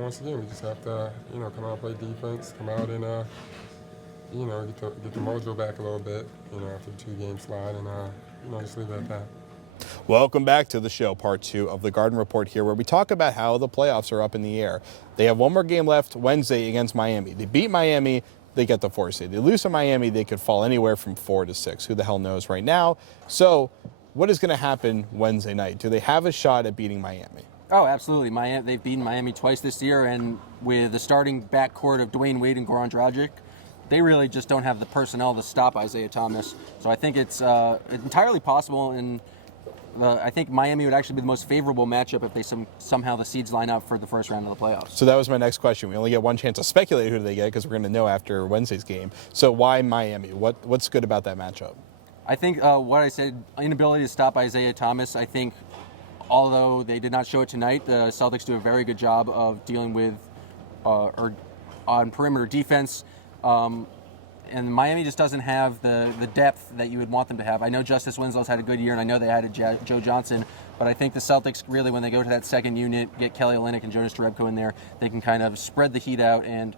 once again, we just have to, come out and play defense, come out and, get the mojo back a little bit, after the 2-game slide, and, just leave it at that. Welcome back to the show, part 2 of the Garden Report here, where we talk about how the playoffs are up in the air. They have one more game left Wednesday against Miami. They beat Miami, they get the 4 seed. They lose to Miami, they could fall anywhere from 4 to 6. Who the hell knows right now? So what is going to happen Wednesday night? Do they have a shot at beating Miami? Oh, absolutely. They've beaten Miami twice this year, and with the starting backcourt of Dwayne Wade and Goran Dragic, they really just don't have the personnel to stop Isaiah Thomas. So I think it's entirely possible, and I think Miami would actually be the most favorable matchup if they somehow the seeds line up for the first round of the playoffs. So that was my next question. We only get one chance to speculate who do they get because we're going to know after Wednesday's game. So why Miami? What's good about that matchup? I think what I said, inability to stop Isaiah Thomas, I think although they did not show it tonight, the Celtics do a very good job of dealing with on perimeter defense. And Miami just doesn't have the depth that you would want them to have. I know Justice Winslow's had a good year, and I know they had Joe Johnson, but I think the Celtics really, when they go to that second unit, get Kelly Olynyk and Jonas Jerebko in there, they can kind of spread the heat out and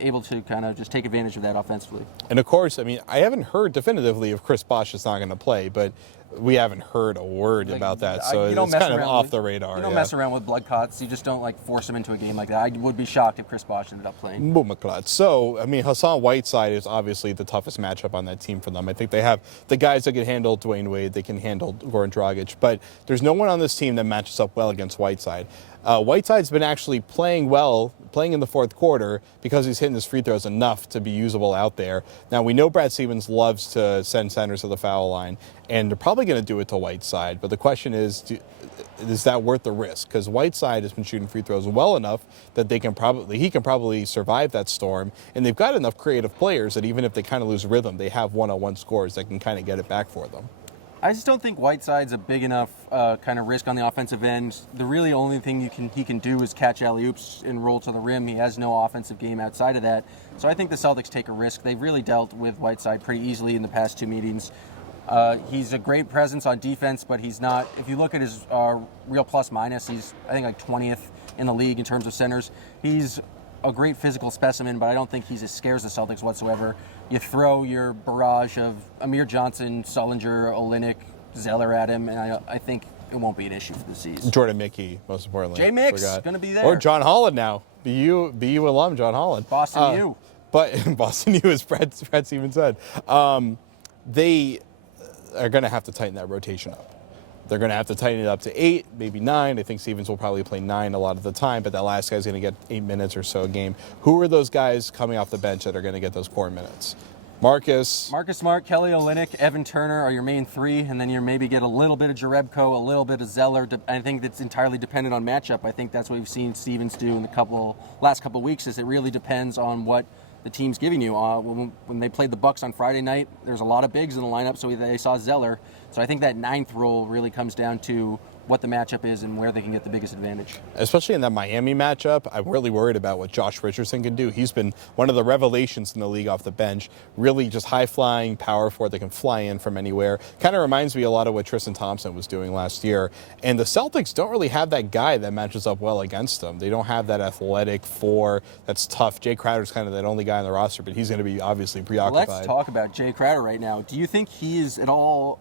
able to kind of just take advantage of that offensively. And of course, I mean, I haven't heard definitively if Chris Bosh is not going to play, but we haven't heard a word about that, so it's kind of off the radar. You don't mess around with blood clots. You just don't force them into a game like that. I would be shocked if Chris Bosh ended up playing. So, I mean, Hassan Whiteside is obviously the toughest matchup on that team for them. I think they have the guys that can handle Dwayne Wade, they can handle Goran Dragic, but there's no one on this team that matches up well against Whiteside. Whiteside's been actually playing in the fourth quarter because he's hitting his free throws enough to be usable out there. Now, we know Brad Stevens loves to send centers to the foul line, and they're probably going to do it to Whiteside. But the question is that worth the risk? Because Whiteside has been shooting free throws well enough that he can probably survive that storm. And they've got enough creative players that even if they kind of lose rhythm, they have one-on-one scores that can kind of get it back for them. I just don't think Whiteside's a big enough kind of risk on the offensive end. The really only thing he can do is catch alley-oops and roll to the rim. He has no offensive game outside of that. So I think the Celtics take a risk. They've really dealt with Whiteside pretty easily in the past 2 meetings. He's a great presence on defense, but he's not. If you look at his real plus-minus, he's, I think, 20th in the league in terms of centers. He's a great physical specimen, but I don't think he scares the Celtics whatsoever. You throw your barrage of Amir Johnson, Sullinger, Olynyk, Zeller at him, and I think it won't be an issue for the season. Jordan Mickey, most importantly. Jay Mix, going to be there. Or John Holland now. BU alum, John Holland. Boston U. But Boston U, as Brad Stevens said. They are going to have to tighten that rotation up. They're going to have to tighten it up to 8, maybe 9. I think Stevens will probably play 9 a lot of the time, but that last guy's going to get 8 minutes or so a game. Who are those guys coming off the bench that are going to get those core minutes? Marcus Smart, Kelly Olynyk, Evan Turner are your main 3, and then you maybe get a little bit of Jerebko, a little bit of Zeller. I think that's entirely dependent on matchup. I think that's what we've seen Stevens do in the last couple of weeks. Is it really depends on what the team's giving you. When they played the Bucks on Friday night, there's a lot of bigs in the lineup, so they saw Zeller. So I think that 9th role really comes down to what the matchup is and where they can get the biggest advantage. Especially in that Miami matchup, I'm really worried about what Josh Richardson can do. He's been one of the revelations in the league off the bench. Really just high-flying power forward that can fly in from anywhere. Kind of reminds me a lot of what Tristan Thompson was doing last year. And the Celtics don't really have that guy that matches up well against them. They don't have that athletic 4 that's tough. Jae Crowder's kind of that only guy on the roster, but he's going to be obviously preoccupied. Let's talk about Jae Crowder right now. Do you think he is at all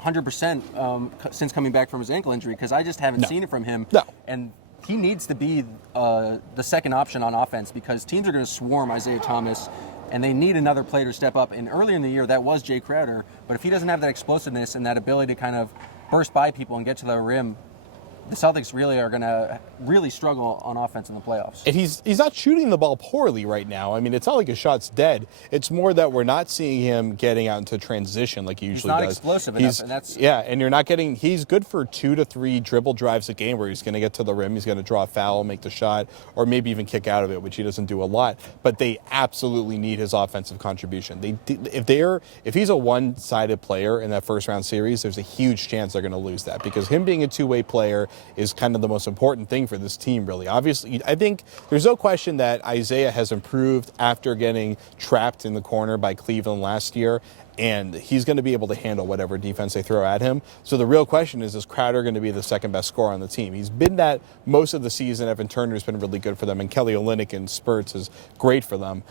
100% since coming back from his ankle injury? Because I just haven't seen it from him. No. And he needs to be the second option on offense because teams are going to swarm Isaiah Thomas, and they need another player to step up. And earlier in the year, that was Jae Crowder. But if he doesn't have that explosiveness and that ability to kind of burst by people and get to the rim, the Celtics really are going to really struggle on offense in the playoffs. And he's not shooting the ball poorly right now. I mean, it's not like his shot's dead. It's more that we're not seeing him getting out into transition like he usually does. He's not explosive enough, and that's... Yeah, and you're not getting... He's good for 2 to 3 dribble drives a game where he's going to get to the rim, he's going to draw a foul, make the shot, or maybe even kick out of it, which he doesn't do a lot. But they absolutely need his offensive contribution. If he's a one-sided player in that first-round series, there's a huge chance they're going to lose that because him being a two-way player is kind of the most important thing for this team, really. Obviously, I think there's no question that Isaiah has improved after getting trapped in the corner by Cleveland last year, and he's going to be able to handle whatever defense they throw at him. So the real question is Crowder going to be the second best scorer on the team? He's been that most of the season. Evan Turner's been really good for them, and Kelly Olynyk in spurts is great for them.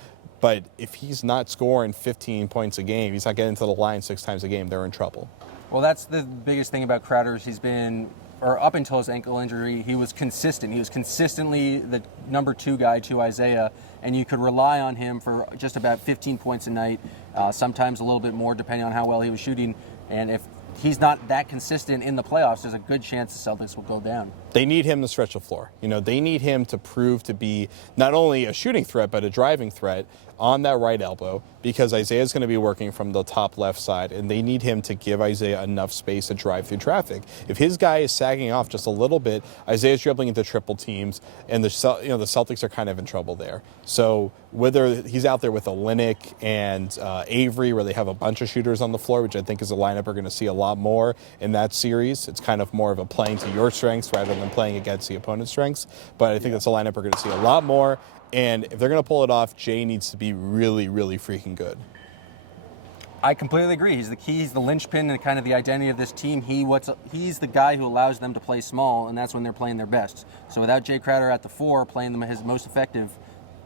But if he's not scoring 15 points a game, he's not getting to the line 6 times a game, they're in trouble. Well, that's the biggest thing about Crowder. He's been, or up until his ankle injury, he was consistent. He was consistently the number 2 guy to Isaiah, and you could rely on him for just about 15 points a night, sometimes a little bit more depending on how well he was shooting. And if he's not that consistent in the playoffs, there's a good chance the Celtics will go down. They need him to stretch the floor. You know, they need him to prove to be not only a shooting threat, but a driving threat on that right elbow, because Isaiah's going to be working from the top left side, and they need him to give Isaiah enough space to drive through traffic. If his guy is sagging off just a little bit, Isaiah's dribbling into triple teams, and the Celtics are kind of in trouble there. So whether he's out there with Olynyk and Avery, where they have a bunch of shooters on the floor, which I think is a lineup we're going to see a lot more in that series. It's kind of more of a playing to your strengths rather than playing against the opponent's strengths. But I think that's a lineup we're going to see a lot more. And if they're going to pull it off, Jae needs to be really, really freaking good. I completely agree. He's the key. He's the linchpin and kind of the identity of this team. He's the guy who allows them to play small, and that's when they're playing their best. So without Jae Crowder at the 4 playing them his most effective,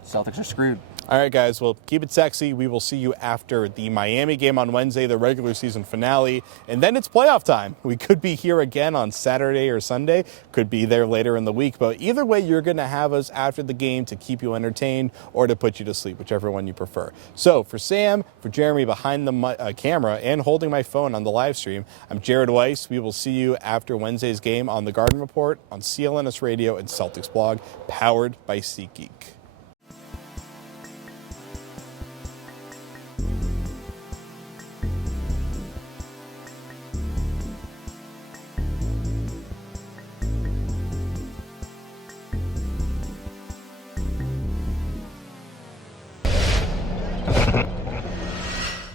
Celtics are screwed. All right, guys, well, keep it sexy. We will see you after the Miami game on Wednesday, the regular season finale, and then it's playoff time. We could be here again on Saturday or Sunday, could be there later in the week, but either way, you're going to have us after the game to keep you entertained or to put you to sleep, whichever one you prefer. So for Sam, for Jeremy behind the camera and holding my phone on the live stream, I'm Jared Weiss. We will see you after Wednesday's game on the Garden Report on CLNS Radio and Celtics Blog, powered by SeatGeek.